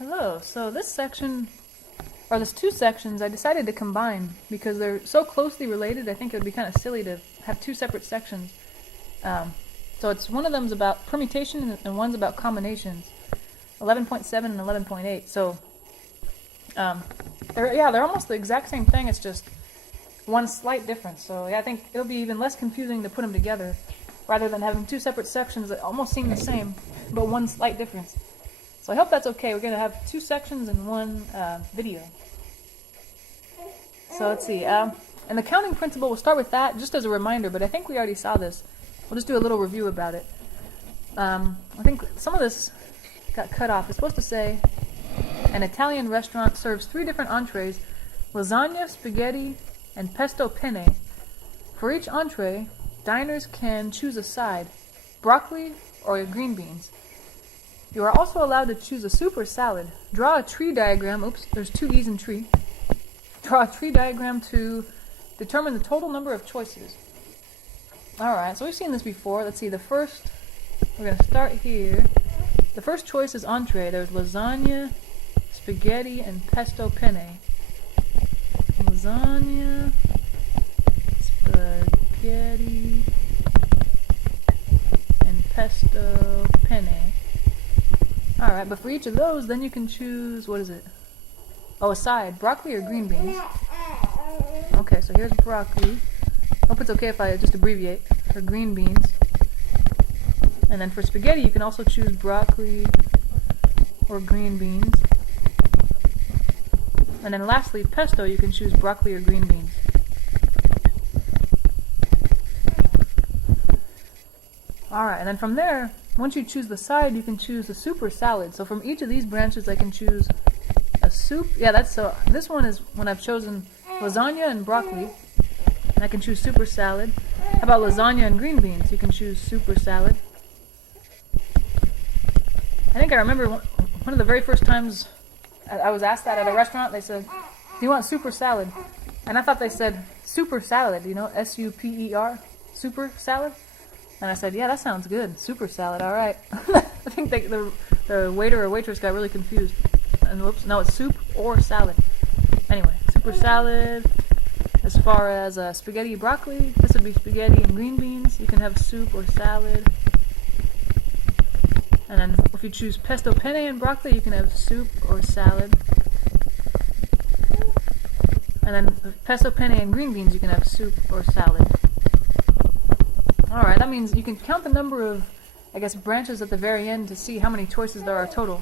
Hello, so this section, or there's two sections, I decided to combine because they're so closely related. I think it would be kind of silly to have two separate sections. So it's one of them's about permutation and one's about combinations, 11.7 and 11.8. So they're almost the exact same thing. It's just one slight difference. So yeah, I think it'll be even less confusing to put them together rather than having two separate sections that almost seem the same, but one slight difference. So I hope that's okay. We're going to have two sections in one video. So let's see. And the counting principle, we'll start with that just as a reminder, but I think we already saw this. We'll just do a little review about it. I think some of this got cut off. It's supposed to say, an Italian restaurant serves 3 different entrees, lasagna, spaghetti, and pesto penne. For each entree, diners can choose a side, broccoli or green beans. You are also allowed to choose a soup or salad. Draw a tree diagram. Oops, there's 2 E's in tree. Draw a tree diagram to determine the total number of choices. Alright, so we've seen this before. Let's see, we're going to start here. The first choice is entree. There's lasagna, spaghetti, and pesto penne. Lasagna, spaghetti, and pesto penne. Alright, but for each of those, then you can choose, what is it? Oh, a side, broccoli or green beans. Okay, so here's broccoli. Hope it's okay if I just abbreviate. For green beans. And then for spaghetti, you can also choose broccoli or green beans. And then lastly, pesto, you can choose broccoli or green beans. Alright, and then from there, once you choose the side, you can choose the soup or salad. So from each of these branches, I can choose a soup. Yeah, this one is when I've chosen lasagna and broccoli. And I can choose soup or salad. How about lasagna and green beans? You can choose soup or salad. I think I remember one of the very first times I was asked that at a restaurant. They said, "Do you want soup or salad?" And I thought they said super salad, S-U-P-E-R, super salad. And I said, "Yeah, that sounds good, super salad, all right." I think the waiter or waitress got really confused. And whoops, no, it's soup or salad. Anyway, super salad. As far as spaghetti broccoli, this would be spaghetti and green beans. You can have soup or salad. And then if you choose pesto penne and broccoli, you can have soup or salad. And then pesto penne and green beans, you can have soup or salad. Alright, that means you can count the number of, branches at the very end to see how many choices there are total.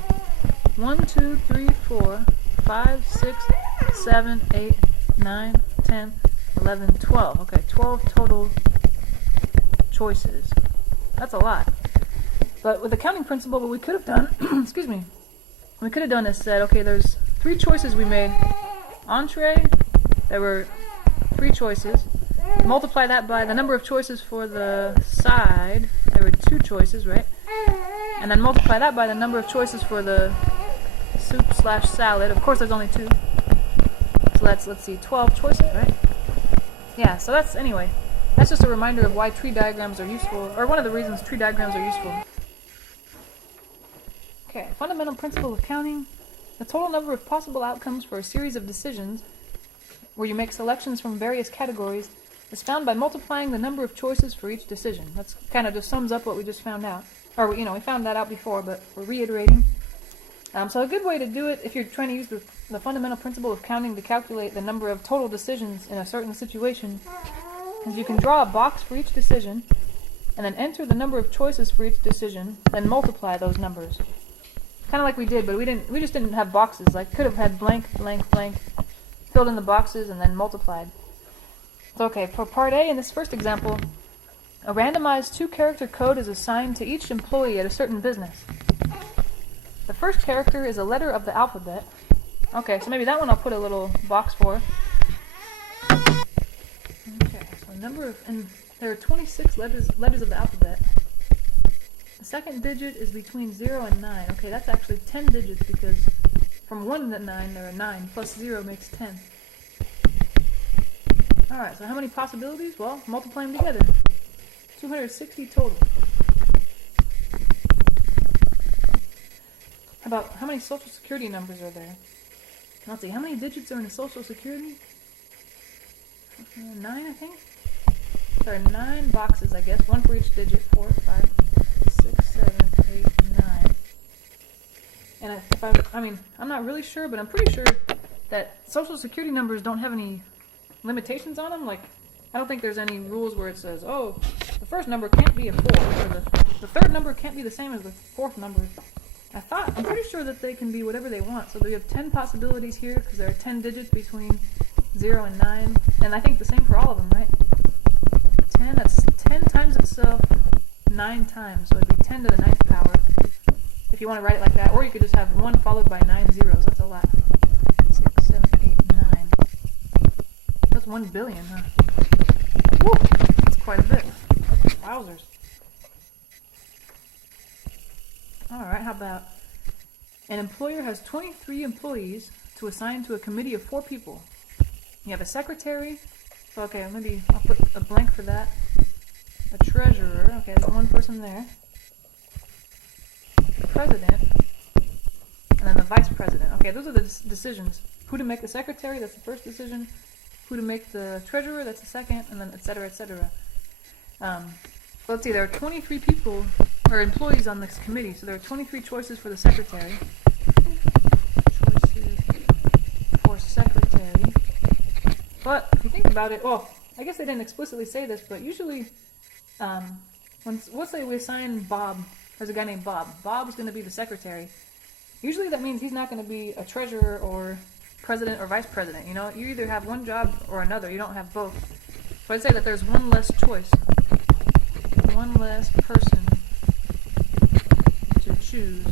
1, 2, 3, 4, 5, 6, 7, 8, 9, 10, 11, 12. Okay, 12 total choices. That's a lot. But with the counting principle, what we could have done, we could have done is said, okay, there's 3 choices we made. Entree, there were 3 choices. Multiply that by the number of choices for the side. There were 2 choices, right? And then multiply that by the number of choices for the soup/salad. Of course, there's only 2. So let's see, 12 choices, right? Yeah, so that's just a reminder of why tree diagrams are useful, or one of the reasons tree diagrams are useful. Okay, fundamental principle of counting. The total number of possible outcomes for a series of decisions, where you make selections from various categories, is found by multiplying the number of choices for each decision. That's kind of just sums up what we just found out. Or, we found that out before, but we're reiterating. So a good way to do it, if you're trying to use the fundamental principle of counting to calculate the number of total decisions in a certain situation, is you can draw a box for each decision, and then enter the number of choices for each decision, then multiply those numbers. Kind of like we did, but we just didn't have boxes. Like, could have had blank, blank, blank, filled in the boxes, and then multiplied. So okay, for part A, in this first example, a randomized 2-character code is assigned to each employee at a certain business. The first character is a letter of the alphabet. Okay, so maybe that one I'll put a little box for. Okay, so and there are 26 letters of the alphabet. The second digit is between 0 and 9. Okay, that's actually 10 digits because from 1 to 9 there are 9, plus 0 makes 10. Alright, so how many possibilities? Well, multiply them together. 260 total. about how many social security numbers are there. Let's see, how many digits are in a social security? 9, I think? There are 9 boxes, I guess. One for each digit. 4, 5, 6, 7, 8, 9. And I'm not really sure, but I'm pretty sure that social security numbers don't have any limitations on them. Like, I don't think there's any rules where it says, oh, the first number can't be a 4, or the third number can't be the same as the fourth number. I'm pretty sure that they can be whatever they want. So we have 10 possibilities here, because there are 10 digits between 0 and 9. And I think the same for all of them, right? 10, that's 10 times itself 9 times. So it'd be 10 to the 9th power, if you want to write it like that. Or you could just have 1 followed by 9 zeros. That's a lot. 6, 7, 8, 9. That's 1 billion, huh? Woo! That's quite a bit. Wowzers. Alright, how about an employer has 23 employees to assign to a committee of 4 people. You have a secretary. So, okay, maybe I'll put a blank for that. A treasurer. Okay, there's 1 person there. The president. And then the vice president. Okay, those are the decisions. Who to make the secretary, that's the first decision. Who to make the treasurer, that's the second. And then et cetera, et cetera. Let's see, there are 23 people, or employees on this committee, so there are 23 choices for the secretary. Choices for secretary. But if you think about it, I guess they didn't explicitly say this, but usually, let's say we assign Bob, there's a guy named Bob. Bob's going to be the secretary. Usually that means he's not going to be a treasurer or president or vice president. You know, you either have one job or another. You don't have both. So I'd say that there's one less choice. One less person to choose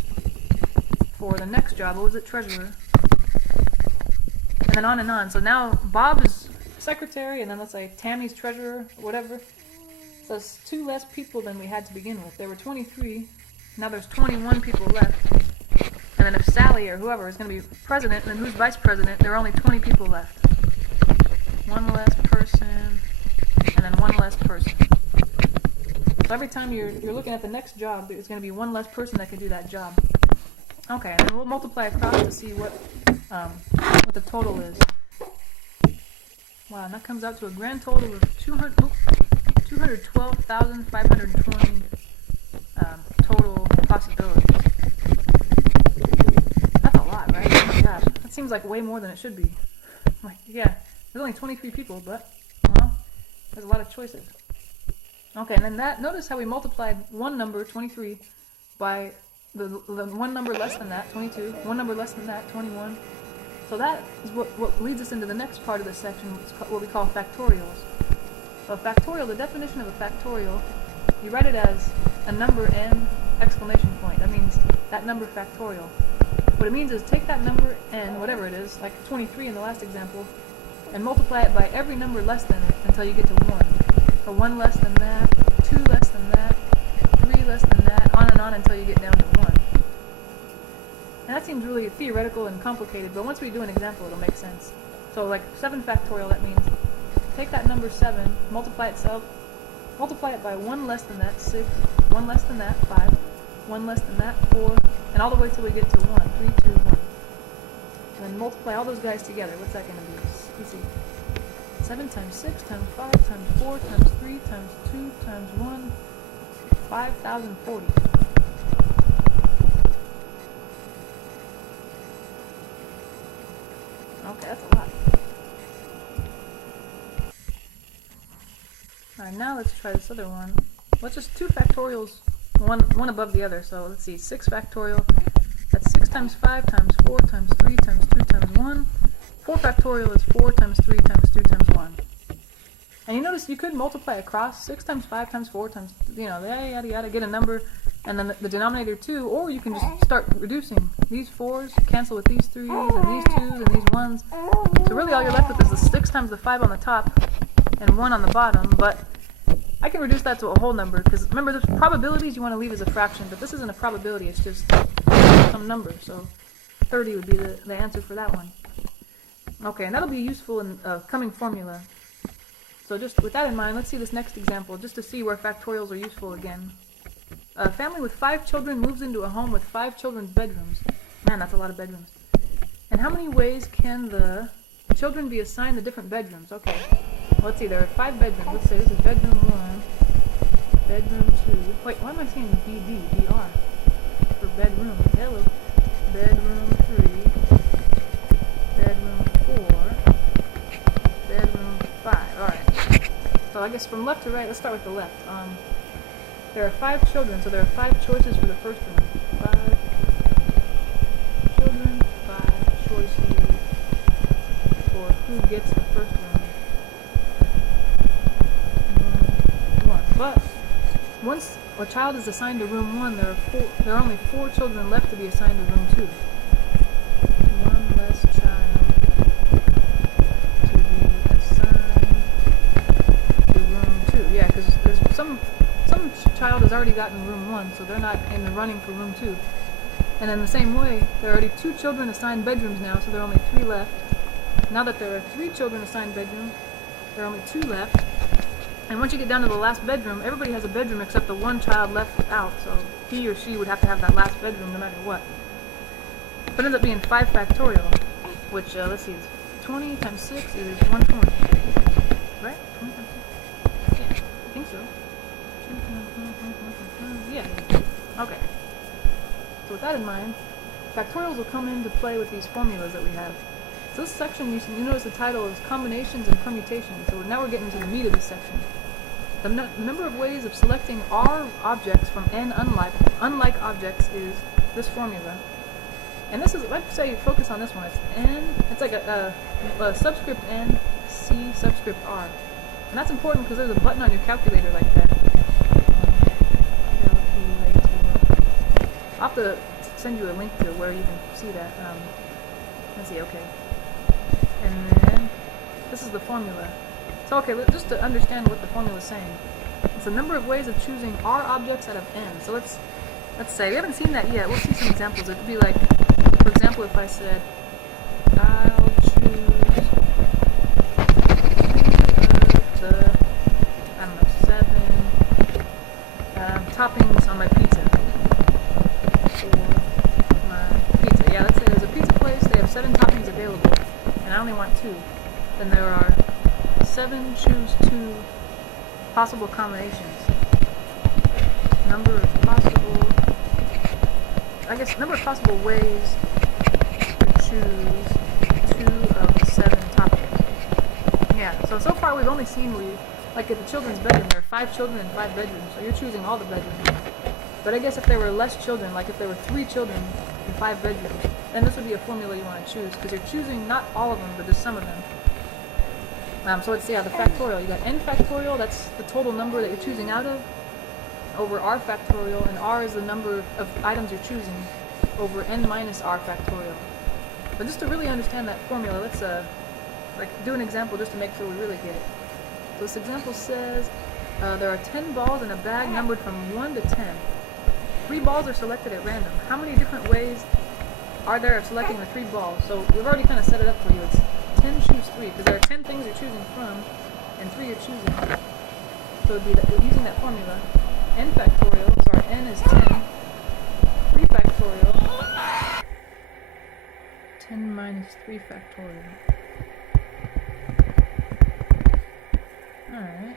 for the next job. What was it? Treasurer. And then on and on. So now Bob is secretary, and then let's say Tammy's treasurer, or whatever. So it's 2 less people than we had to begin with. There were 23. Now there's 21 people left. And then if Sally or whoever is going to be president, and then who's vice president, there are only 20 people left. 1 less person, and then 1 less person. So every time you're looking at the next job, there's going to be 1 less person that can do that job. Okay, and then we'll multiply across to see what the total is. Wow, and that comes out to a grand total of 212,520 total possibilities. That's a lot, right? Oh my gosh, that seems like way more than it should be. Like, yeah, there's only 23 people, but, well, there's a lot of choices. Okay, and then notice how we multiplied one number, 23, by the one number less than that, 22, one number less than that, 21. So that is what leads us into the next part of this section, what we call factorials. So a factorial, the definition of a factorial, you write it as a number n exclamation point. That means that number factorial. What it means is take that number n, whatever it is, like 23 in the last example, and multiply it by every number less than it until you get to 1. So 1 less than that, 2 less than that, 3 less than that, on and on until you get down to 1. And that seems really theoretical and complicated, but once we do an example, it'll make sense. So like 7 factorial, that means take that number 7, multiply it by 1 less than that, 6, 1 less than that, 5, 1 less than that, 4, and all the way till we get to 1, 3, 2, 1. And then multiply all those guys together. What's that going to be? Let's see. 7 times 6 times 5 times 4 times 3 times 2 times 1, 5,040. Okay, that's a lot. Alright, now let's try this other one. Let's just 2 factorials, one above the other. So let's see, 6 factorial. That's 6 times 5 times 4 times 3 times 2 times 1. 4 factorial is 4 times 3 times 2 times 1. And you notice you could multiply across 6 times 5 times 4 times, yada yada yada, get a number, and then the denominator 2, or you can just start reducing. These 4s cancel with these 3s, and these 2s, and these 1s. So really all you're left with is the 6 times the 5 on the top, and 1 on the bottom, but I can reduce that to a whole number, because remember, there's probabilities you want to leave as a fraction, but this isn't a probability, it's just some number, so 30 would be the answer for that one. Okay, and that'll be useful in coming formula. So just with that in mind, let's see this next example, just to see where factorials are useful again. A family with 5 children moves into a home with 5 children's bedrooms. Man, that's a lot of bedrooms. And how many ways can the children be assigned the different bedrooms? Okay. Let's see, there are 5 bedrooms. Let's say this is bedroom 1, bedroom 2. Wait, why am I saying BD, BR? For bedroom. Hello. Bedroom 3, bedroom 4, bedroom 5. Alright. So I guess from left to right, let's start with the left. There are 5 children, so there are 5 choices for the first room. 5 children, 5 choices for who gets the first room. 1. But once a child is assigned to room 1, there are only 4 children left to be assigned to room 2. 1 less child to be assigned to room 2. Yeah, because there's some child has already gotten room 1, so they're not in the running for room 2. And in the same way, there are already 2 children assigned bedrooms now, so there are only 3 left. Now that there are 3 children assigned bedrooms, there are only 2 left. And once you get down to the last bedroom, everybody has a bedroom except the one child left out, so he or she would have to have that last bedroom no matter what. But it ends up being 5 factorial, which, let's see, 20 times 6 is 120. Right? 20 times 6? Yeah, I think so. Yeah. Okay. So with that in mind, factorials will come into play with these formulas that we have. So this section, you notice the title is Combinations and Permutations. So now we're getting to the meat of this section. The number of ways of selecting R objects from N unlike objects is this formula. And this is, let's say you focus on this one. It's N, it's like a subscript N, C, subscript R. And that's important because there's a button on your calculator like that. I'll have to send you a link to where you can see that. Let's see, okay. And then, this is the formula. So okay, just to understand what the formula is saying. It's a number of ways of choosing R objects out of N. So let's say, we haven't seen that yet, we'll see some examples. It could be like, for example, if I said, I'll choose the, I don't know, 7 toppings on my pizza. Yeah, let's say there's a pizza place, they have 7 toppings available, and I only want 2. Then there are 7 choose 2 possible combinations. Number of possible ways to choose 2 of the 7 toppings. Yeah, so far we've only seen, like at the children's bedroom, there are 5 children and 5 bedrooms, so you're choosing all the bedrooms. But I guess if there were less children, like if there were 3 children and 5 bedrooms, then this would be a formula you want to choose, because you're choosing not all of them, but just some of them. So let's see how the factorial. You got n factorial, that's the total number that you're choosing out of, over r factorial, and r is the number of items you're choosing, over n minus r factorial. But just to really understand that formula, let's do an example just to make sure we really get it. So this example says, there are 10 balls in a bag numbered from 1 to 10. 3 balls are selected at random. How many different ways are there of selecting the 3 balls? So we've already kind of set it up for you. It's 10 choose 3, because there are 10 things you're choosing from, and 3 you're choosing. So it would be that we're using that formula. N factorial, sorry, n is 10. 3 factorial. 10 minus 3 factorial. Alright.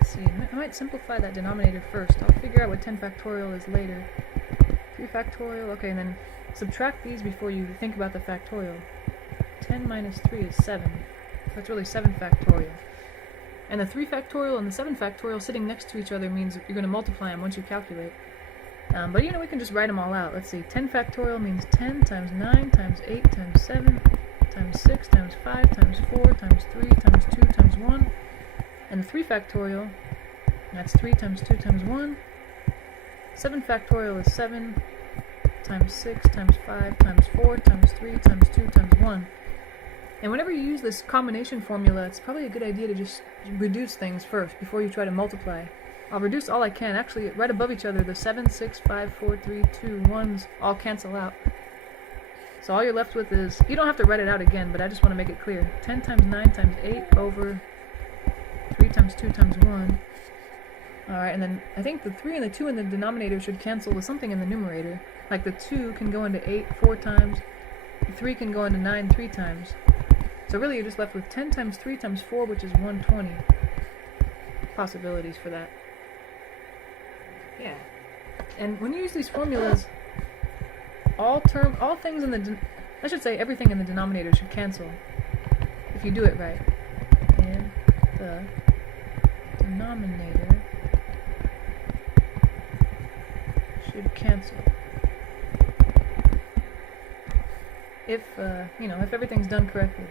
Let's see, I might simplify that denominator first. I'll figure out what 10 factorial is later. 3 factorial, okay, and then subtract these before you think about the factorial. 10 minus 3 is 7. That's really 7 factorial. And the 3 factorial and the 7 factorial sitting next to each other means you're going to multiply them once you calculate. But we can just write them all out. Let's see, 10 factorial means 10 times 9 times 8 times 7 times 6 times 5 times 4 times 3 times 2 times 1. And the 3 factorial, that's 3 times 2 times 1. 7 factorial is 7 times 6 times 5 times 4 times 3 times 2 times 1. And whenever you use this combination formula, it's probably a good idea to just reduce things first before you try to multiply. I'll reduce all I can. Actually, right above each other, the 7, 6, 5, 4, 3, 2, 1s all cancel out. So all you're left with is, you don't have to write it out again, but I just want to make it clear. 10 times 9 times 8 over 3 times 2 times 1. Alright, and then I think the 3 and the 2 in the denominator should cancel with something in the numerator. Like the 2 can go into 8 4 times, the 3 can go into 9 3 times. So really you're just left with 10 times 3 times 4, which is 120 possibilities for that. Yeah. And when you use these formulas, all things in the, I should say everything in the denominator should cancel if you do it right. And the denominator should cancel. If, if everything's done correctly.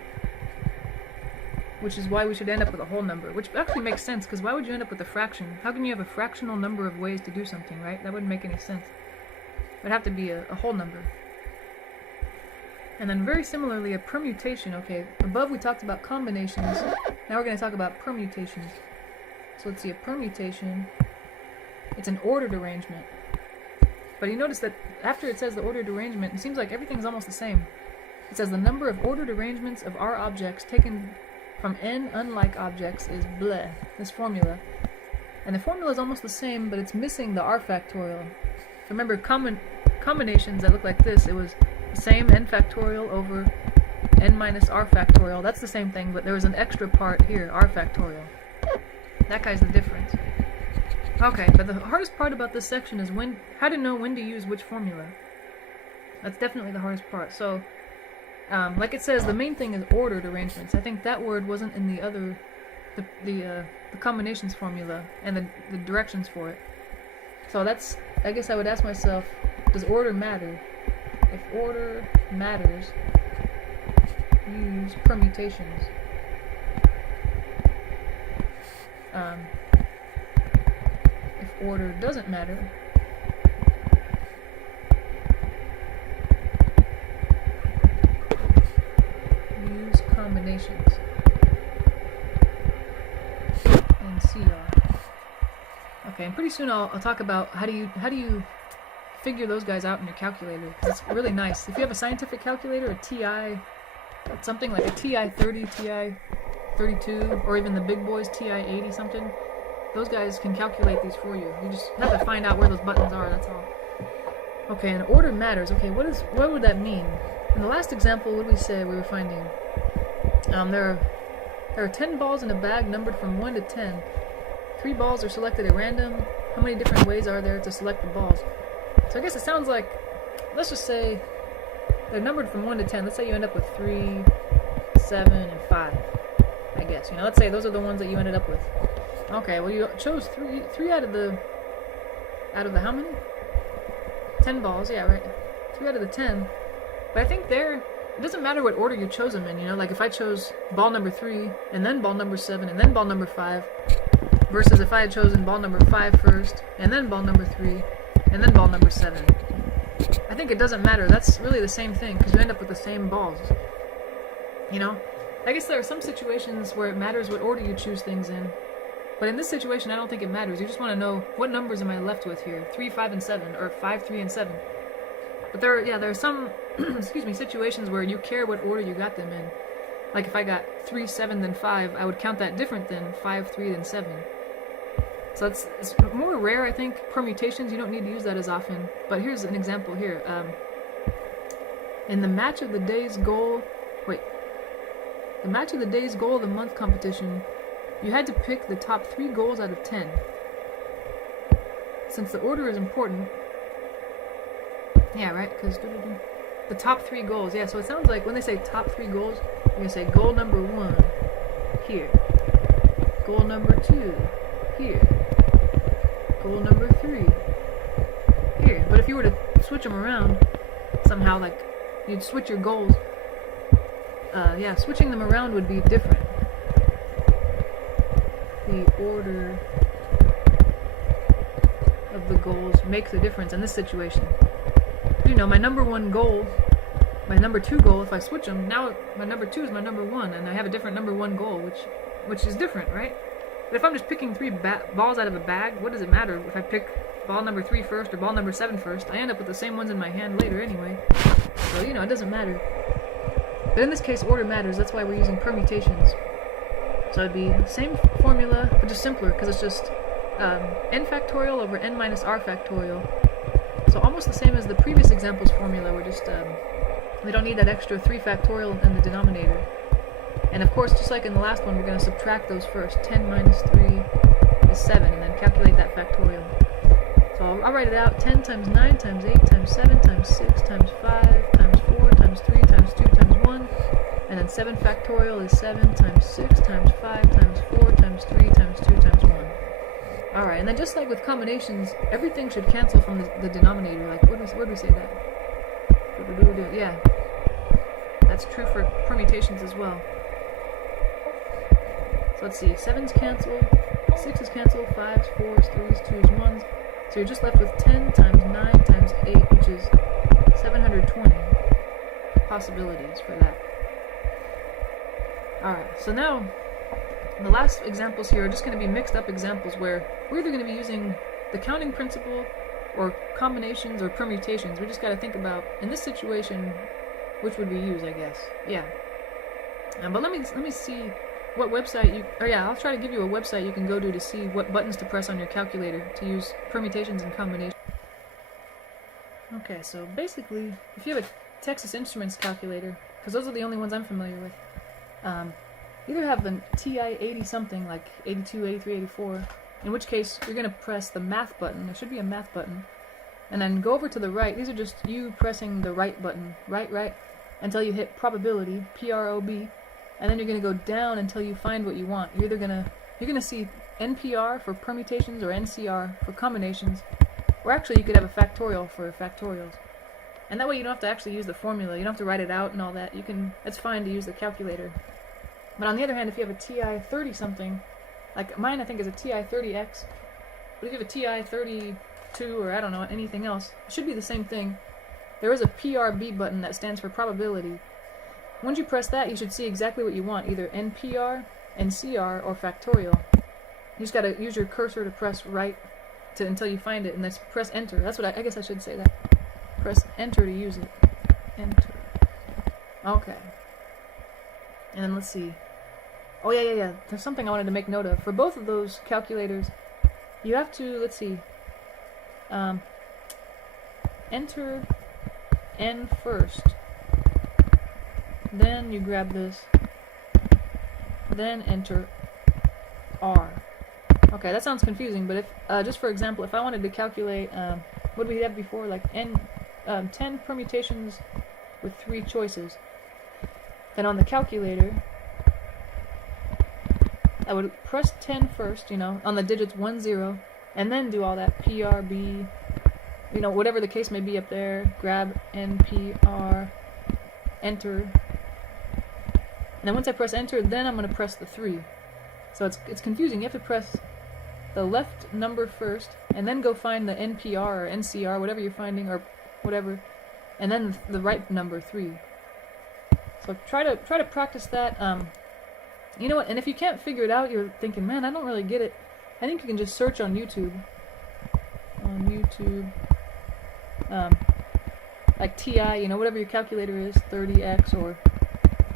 Which is why we should end up with a whole number. Which actually makes sense, because why would you end up with a fraction? How can you have a fractional number of ways to do something, right? That wouldn't make any sense. It would have to be a whole number. And then very similarly, a permutation. Okay, above we talked about combinations. Now we're going to talk about permutations. So let's see, a permutation, it's an ordered arrangement. But you notice that after it says the ordered arrangement, it seems like everything's almost the same. It says the number of ordered arrangements of R objects taken from n unlike objects is bleh, this formula. And the formula is almost the same, but it's missing the R factorial. So remember, combinations that look like this, it was the same n factorial over n minus R factorial. That's the same thing, but there was an extra part here, R factorial. That guy's the difference. Okay, but the hardest part about this section is how to know when to use which formula. That's definitely the hardest part. So, like it says, the main thing is ordered arrangements. I think that word wasn't in the other, the combinations formula and the directions for it. So that's, I guess I would ask myself, does order matter? If order matters, use permutations. If order doesn't matter, use combinations and CR. Okay, and pretty soon I'll talk about how do you figure those guys out in your calculator. It's really nice. If you have a scientific calculator, a TI, something like a TI 30, TI 32, or even the big boys TI 80 something, those guys can calculate these for you. You just have to find out where those buttons are, that's all. Okay, and order matters. Okay, what would that mean? In the last example, what did we say we were finding? There are 10 balls in a bag numbered from 1 to 10. 3 balls are selected at random. How many different ways are there to select the balls? So I guess it sounds like, let's just say they're numbered from 1 to 10. Let's say you end up with 3, 7, and 5. I guess, let's say those are the ones that you ended up with. Okay, well you chose three out of the how many? 10 balls, yeah, right. 3 out of the 10. But I think it doesn't matter what order you chose them in, like if I chose ball number 3, and then ball number 7, and then ball number 5, versus if I had chosen ball number 5 first, and then ball number 3, and then ball number 7. I think it doesn't matter. That's really the same thing, because you end up with the same balls. I guess there are some situations where it matters what order you choose things in. But in this situation, I don't think it matters. You just want to know, what numbers am I left with here? 3, 5, and 7, or 5, 3, and 7. But there are some situations where you care what order you got them in. Like if I got 3, 7, then 5, I would count that different than 5, 3, then 7. So it's more rare, I think. Permutations, you don't need to use that as often. But here's an example here. In the match of the day's goal... The match of the day's goal of the month competition, you had to pick the top 3 goals out of 10. Since the order is important... Yeah, right? Because the top 3 goals. Yeah, so it sounds like when they say top 3 goals, you're going to say goal number 1, here. Goal number 2, here. Goal number 3, here. But if you were to switch them around, somehow, like, you'd switch your goals... switching them around would be different. The order of the goals makes a difference in this situation. My number 1 goal, my number 2 goal, if I switch them, now my number 2 is my number 1, and I have a different number 1 goal, which is different, right? But if I'm just picking 3 balls out of a bag, what does it matter if I pick ball number 3 first or ball number 7 first? I end up with the same ones in my hand later anyway. So, it doesn't matter. But in this case, order matters. That's why we're using permutations. So it'd be the same formula, but just simpler, because it's just n factorial over n minus r factorial So almost the same as the previous examples formula, we're just, we don't need that extra 3 factorial in the denominator. And of course, just like in the last one, we're going to subtract those first. 10 minus 3 is 7, and then calculate that factorial. So I'll write it out. 10 times 9 times 8 times 7 times 6 times 5 times 4 times 3 times 2 times 1. And then 7 factorial is 7 times 6 times 5 times 4 times 3 times 2 times 1. Alright, and then just like with combinations, everything should cancel from the denominator. Like, where did we say that? Yeah. That's true for permutations as well. So let's see, 7's cancel, 6's cancel, 5's, 4's, 3's, 2's, 1's. So you're just left with 10 times 9 times 8, which is 720 possibilities for that. Alright, so now the last examples here are just going to be mixed up examples where we're either going to be using the counting principle or combinations or permutations. We just got to think about, in this situation, which would we use, I guess. Yeah. But let me see what website I'll try to give you a website you can go to see what buttons to press on your calculator to use permutations and combinations. Okay, so basically, if you have a Texas Instruments calculator, because those are the only ones I'm familiar with, either have the TI-80 something, like 82, 83, 84, in which case you're going to press the math button. There should be a math button. And then go over to the right. These are just you pressing the right button, right, until you hit probability, P-R-O-B, and then you're going to go down until you find what you want. You're going to see NPR for permutations or NCR for combinations, or actually you could have a factorial for factorials. And that way you don't have to actually use the formula. You don't have to write it out and all that. That's fine to use the calculator. But on the other hand, if you have a TI-30 something, like mine I think is a TI-30X, but if you have a TI-32 or I don't know, anything else, it should be the same thing. There is a PRB button that stands for probability. Once you press that, you should see exactly what you want, either NPR, NCR, or factorial. You just gotta use your cursor to press right until you find it, and then press enter. That's what I guess I should say that. Press enter to use it. Enter. Okay. And then let's see. Oh yeah. There's something I wanted to make note of. For both of those calculators, you have to, let's see, enter N first. Then you grab this. Then enter R. Okay, that sounds confusing, but if, just for example, if I wanted to calculate, what did we have before, like 10 permutations with 3 choices, then on the calculator, I would press 10 first, on the digits 1, 0, and then do all that PRB, whatever the case may be up there, grab NPR, enter, and then once I press enter, then I'm going to press the 3. So it's confusing. You have to press the left number first, and then go find the NPR or NCR, whatever you're finding, or whatever, and then the right number, 3. So try to practice that. You know what? And if you can't figure it out, you're thinking, man, I don't really get it. I think you can just search on YouTube. Like TI, whatever your calculator is, 30X or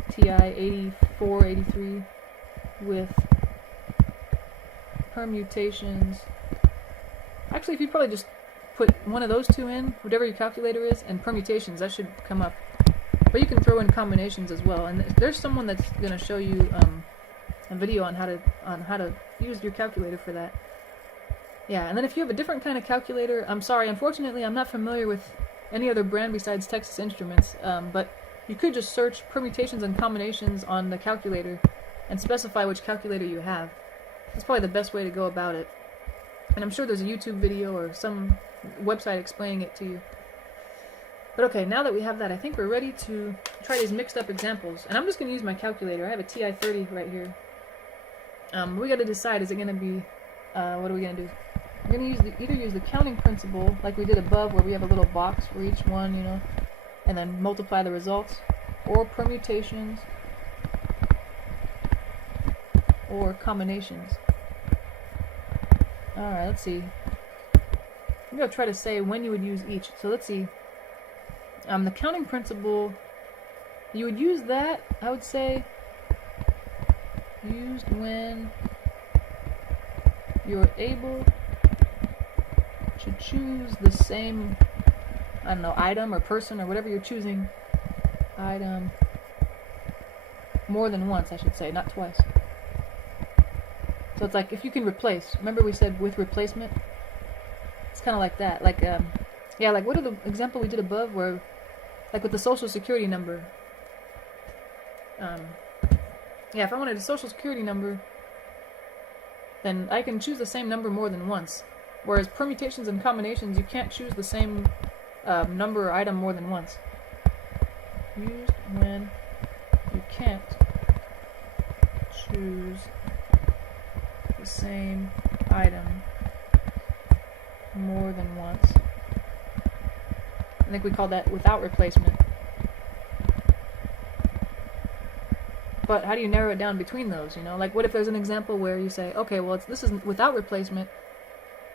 TI 84, 83 with permutations. Actually, if you probably just put one of those two in, whatever your calculator is, and permutations, that should come up. But you can throw in combinations as well. And there's someone that's going to show you a video on how to use your calculator for that. Yeah, and then if you have a different kind of calculator, I'm sorry, unfortunately, I'm not familiar with any other brand besides Texas Instruments, but you could just search permutations and combinations on the calculator and specify which calculator you have. That's probably the best way to go about it. And I'm sure there's a YouTube video or some website explaining it to you. But okay, now that we have that, I think we're ready to try these mixed up examples. And I'm just going to use my calculator. I have a TI-30 right here. We got to decide, is it going to be, what are we going to do? We're going to either use the counting principle, like we did above, where we have a little box for each one, and then multiply the results, or permutations, or combinations. Alright, let's see. I'm going to try to say when you would use each. So let's see. The counting principle, you would use that, I would say, used when you're able to choose the same I don't know, item or person or whatever you're choosing. Item more than once, I should say, not twice. So it's like if you can replace. Remember we said with replacement? It's kind of like that. Like, yeah, like what are the example we did above where, like with the social security number. Yeah, if I wanted a social security number, then I can choose the same number more than once. Whereas permutations and combinations, you can't choose the same number or item more than once. Used when you can't choose the same item more than once. I think we call that without replacement. But how do you narrow it down between those, you know? Like, what if there's an example where you say, okay, well, this is without replacement,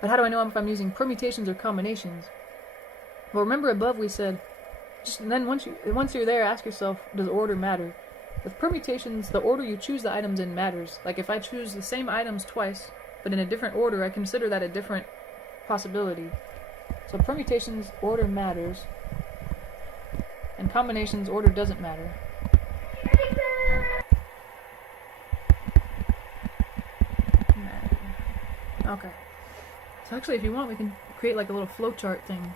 but how do I know if I'm using permutations or combinations? Well, remember above we said, just then once you're there, ask yourself, does order matter? With permutations, the order you choose the items in matters. Like, if I choose the same items twice, but in a different order, I consider that a different possibility. So permutations, order matters, and combinations, order doesn't matter. Okay. So actually, if you want, we can create like a little flowchart thing.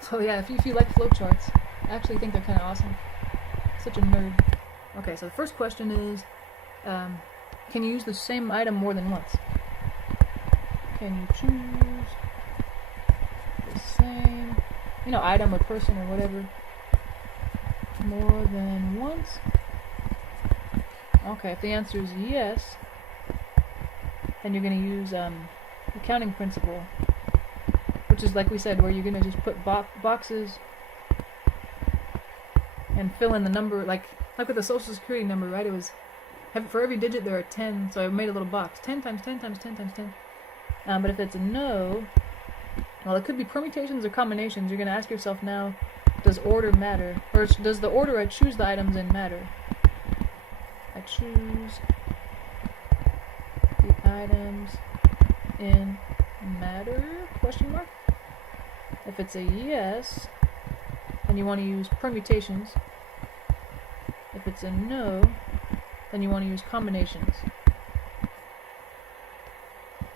So yeah, if you like flowcharts, I actually think they're kind of awesome. Such a nerd. Okay, so the first question is, can you use the same item more than once? Can you choose the same, item or person or whatever more than once? Okay, if the answer is yes, then you're going to use the counting principle, which is like we said, where you're going to just put boxes and fill in the number, like with the social security number, right? It was, for every digit there are 10, so I made a little box, 10 times 10 times 10 times 10. But if it's a no, well, it could be permutations or combinations. You're going to ask yourself now, does order matter? Or does the order I choose the items in matter? I choose the items in matter? Question mark? If it's a yes, then you want to use permutations. If it's a no, then you want to use combinations.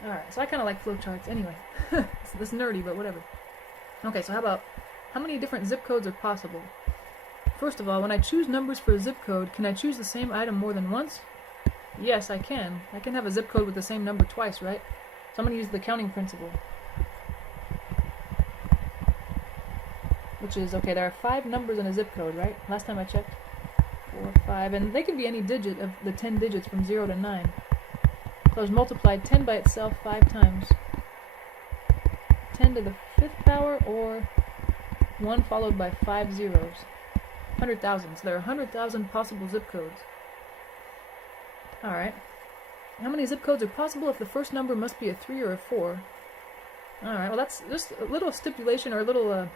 Alright, so I kind of like flowcharts anyway. It's nerdy, but whatever. Okay, so how many different zip codes are possible? First of all, when I choose numbers for a zip code, can I choose the same item more than once? Yes, I can. I can have a zip code with the same number twice, right? So I'm going to use the counting principle. Which is, okay, there are 5 numbers in a zip code, right? Last time I checked. 4, 5, and they can be any digit of the 10 digits from 0 to 9. So I was multiplied 10 by itself 5 times. 10 to the 5th power, or 1 followed by 5 zeros. 100,000. So there are 100,000 possible zip codes. Alright. How many zip codes are possible if the first number must be a 3 or a 4? Alright, well that's just a little stipulation or a little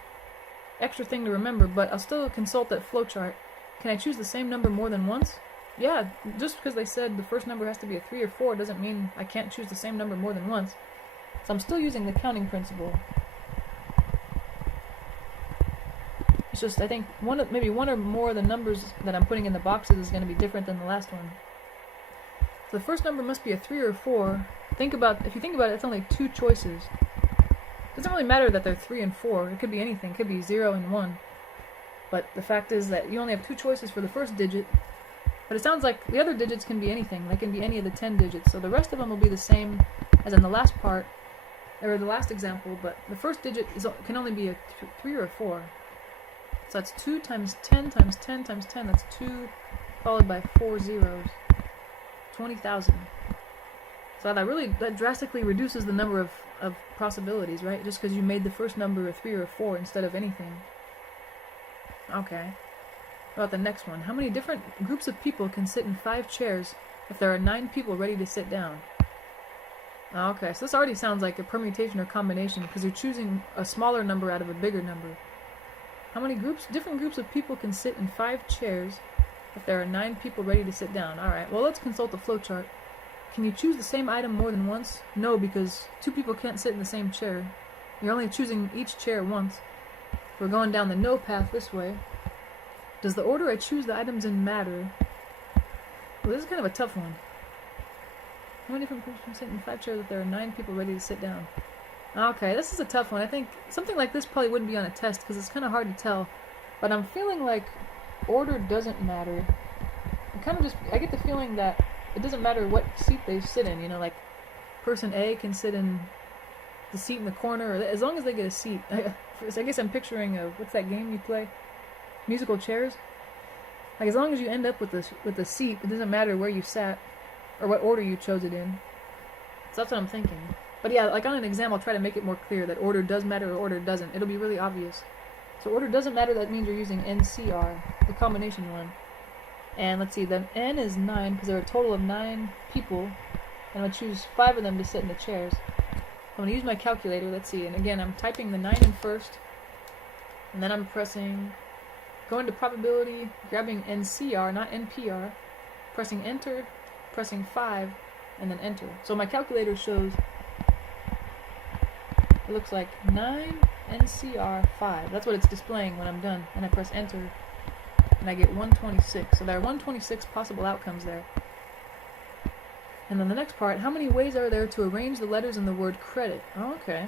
extra thing to remember, but I'll still consult that flowchart. Can I choose the same number more than once? Yeah, just because they said the first number has to be a 3 or 4 doesn't mean I can't choose the same number more than once. So I'm still using the counting principle. It's just, I think, maybe one or more of the numbers that I'm putting in the boxes is going to be different than the last one. So the first number must be a 3 or a 4. If you think about it, it's only 2 choices. It doesn't really matter that they're 3 and 4. It could be anything. It could be 0 and 1. But the fact is that you only have 2 choices for the first digit. But it sounds like the other digits can be anything. They can be any of the 10 digits. So the rest of them will be the same as in the last part, or the last example. But the first digit can only be a 3 or a 4. So that's 2 times 10 times 10 times 10. That's 2 followed by 4 zeros. 20,000. So that drastically reduces the number of possibilities, right? Just because you made the first number a 3 or a 4 instead of anything. Okay. What about the next one? How many different groups of people can sit in 5 chairs if there are 9 people ready to sit down? Okay, so this already sounds like a permutation or combination because you're choosing a smaller number out of a bigger number. How many different groups of people can sit in 5 chairs if there are 9 people ready to sit down? Alright, well let's consult the flowchart. Can you choose the same item more than once? No, because 2 people can't sit in the same chair. You're only choosing each chair once. we're going down the no path this way. Does the order I choose the items in matter? Well, this is kind of a tough one. How many different people sit in 5 chairs if there are 9 people ready to sit down? Okay, this is a tough one. I think something like this probably wouldn't be on a test because it's kind of hard to tell. But I'm feeling like order doesn't matter. I get the feeling that it doesn't matter what seat they sit in. You know, like person A can sit in the seat in the corner, or as long as they get a seat. I guess I'm picturing what's that game you play? Musical chairs. Like as long as you end up with a seat, it doesn't matter where you sat or what order you chose it in. So that's what I'm thinking. But yeah, like on an exam, I'll try to make it more clear that order does matter or order doesn't. It'll be really obvious. So order doesn't matter, that means you're using NCR, the combination one. And let's see, then N is 9, because there are a total of 9 people, and I'll choose 5 of them to sit in the chairs. I'm going to use my calculator, let's see, and again, I'm typing the 9 in first, and then I'm going to probability, grabbing NCR, not NPR, pressing enter, pressing 5, and then enter. So my calculator shows, it looks like 9 NCR 5. That's what it's displaying when I'm done. And I press enter, and I get 126. So there are 126 possible outcomes there. And then the next part, how many ways are there to arrange the letters in the word credit? Oh, okay.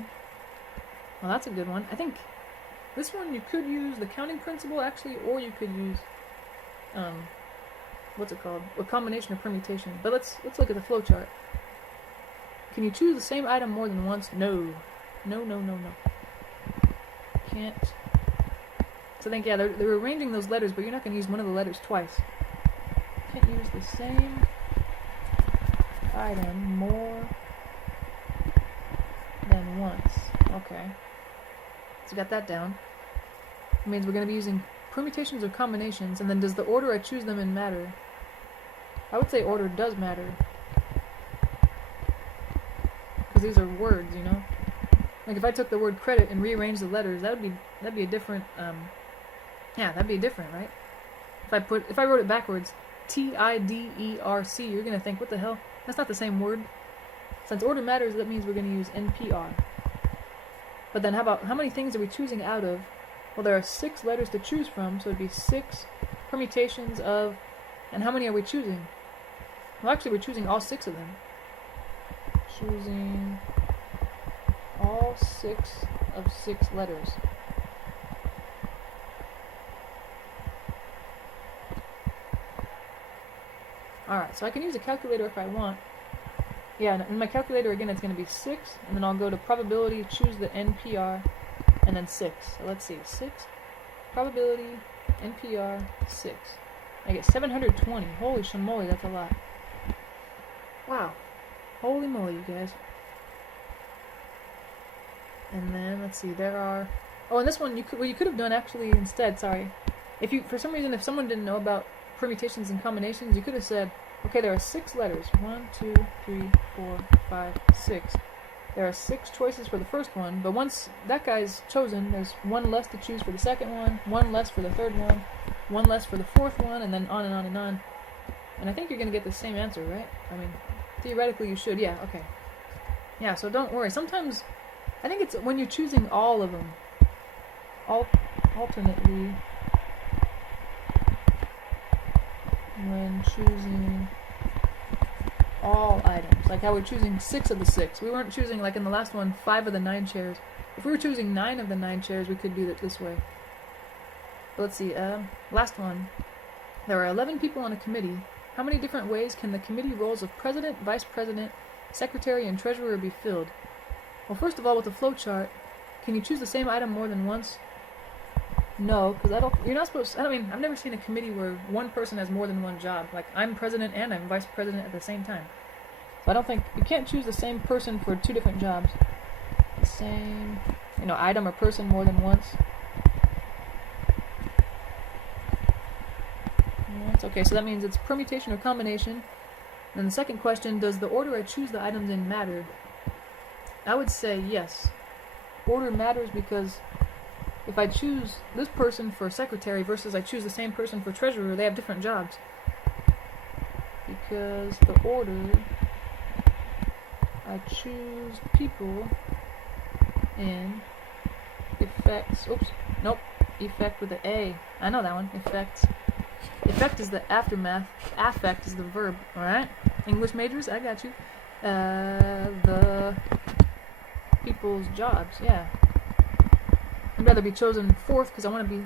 Well, that's a good one. I think this one you could use the counting principle, actually, or you could use, what's it called? A combination of permutation. But let's look at the flowchart. Can you choose the same item more than once? No. No. Can't. So I think, yeah, they're arranging those letters, but you're not going to use one of the letters twice. Can't use the same item more than once. Okay. So we got that down. It means we're going to be using permutations or combinations, and then does the order I choose them in matter? I would say order does matter. Because these are words, you know? Like if I took the word credit and rearranged the letters, that'd be a different, that'd be different, right? If I wrote it backwards, TIDERC, you're gonna think, what the hell? That's not the same word. Since order matters, that means we're gonna use NPR. But then how many things are we choosing out of? Well, there are 6 letters to choose from, so it'd be 6 permutations of, and how many are we choosing? Well, actually, we're choosing all 6 of them. Choosing all 6 of 6 letters. Alright, so I can use a calculator if I want. Yeah, in my calculator, again, it's going to be 6, and then I'll go to probability, choose the NPR, and then 6. So let's see, 6, probability, NPR, 6. I get 720. Holy shamoly, that's a lot. Wow. Holy moly, you guys. And then, let's see, there are... Oh, and this one, you could have done actually instead, sorry. For some reason, if someone didn't know about permutations and combinations, you could have said, okay, there are 6 letters. 1, 2, 3, 4, 5, 6. There are 6 choices for the first one, but once that guy's chosen, there's 1 less to choose for the second one, 1 less for the third one, 1 less for the fourth one, and then on and on and on. And I think you're going to get the same answer, right? I mean, theoretically you should, yeah, okay. Yeah, so don't worry. Sometimes, I think it's when you're choosing all of them. Alternately, when choosing all items. Like how we're choosing 6 of the 6. We weren't choosing, like in the last one, 5 of the 9 chairs. If we were choosing 9 of the 9 chairs, we could do it this way. But let's see, last one. There are 11 people on a committee. How many different ways can the committee roles of president, vice president, secretary, and treasurer be filled? Well, first of all, with the flowchart, can you choose the same item more than once? No, because you're not supposed to, I mean, I've never seen a committee where one person has more than one job. Like, I'm president and I'm vice president at the same time. So I don't think, you can't choose the same person for 2 different jobs. The same, item or person more than once. Okay, so that means it's permutation or combination. And the second question, does the order I choose the items in matter? I would say yes. Order matters because if I choose this person for secretary versus I choose the same person for treasurer, they have different jobs. Because the order I choose people in affects Nope. Effect with the A. I know that one. Effects. Effect is the aftermath. Affect is the verb. Alright? English majors, I got you. The people's jobs. Yeah. I'd rather be chosen fourth because I want to be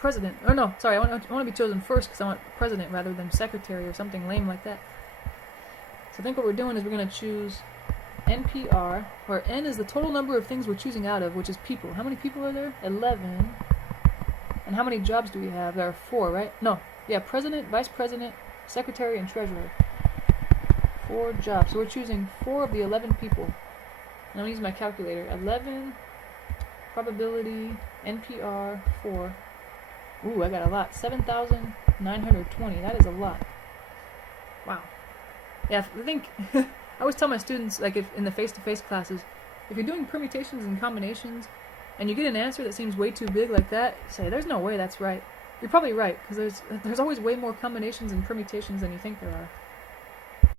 president. Or no, sorry, I want to be chosen first because I want president rather than secretary or something lame like that. So I think what we're doing is we're going to choose NPR, where N is the total number of things we're choosing out of, which is people. How many people are there? 11. And how many jobs do we have? There are 4, right? No. Yeah, president, vice president, secretary, and treasurer. 4 jobs. So we're choosing 4 of the 11 people. And I'm going to use my calculator. 11, probability, NPR, 4. Ooh, I got a lot. 7,920. That is a lot. Wow. Yeah, I think... I always tell my students, like, if in the face-to-face classes, if you're doing permutations and combinations, and you get an answer that seems way too big like that, say, there's no way that's right. You're probably right, because there's always way more combinations and permutations than you think there are.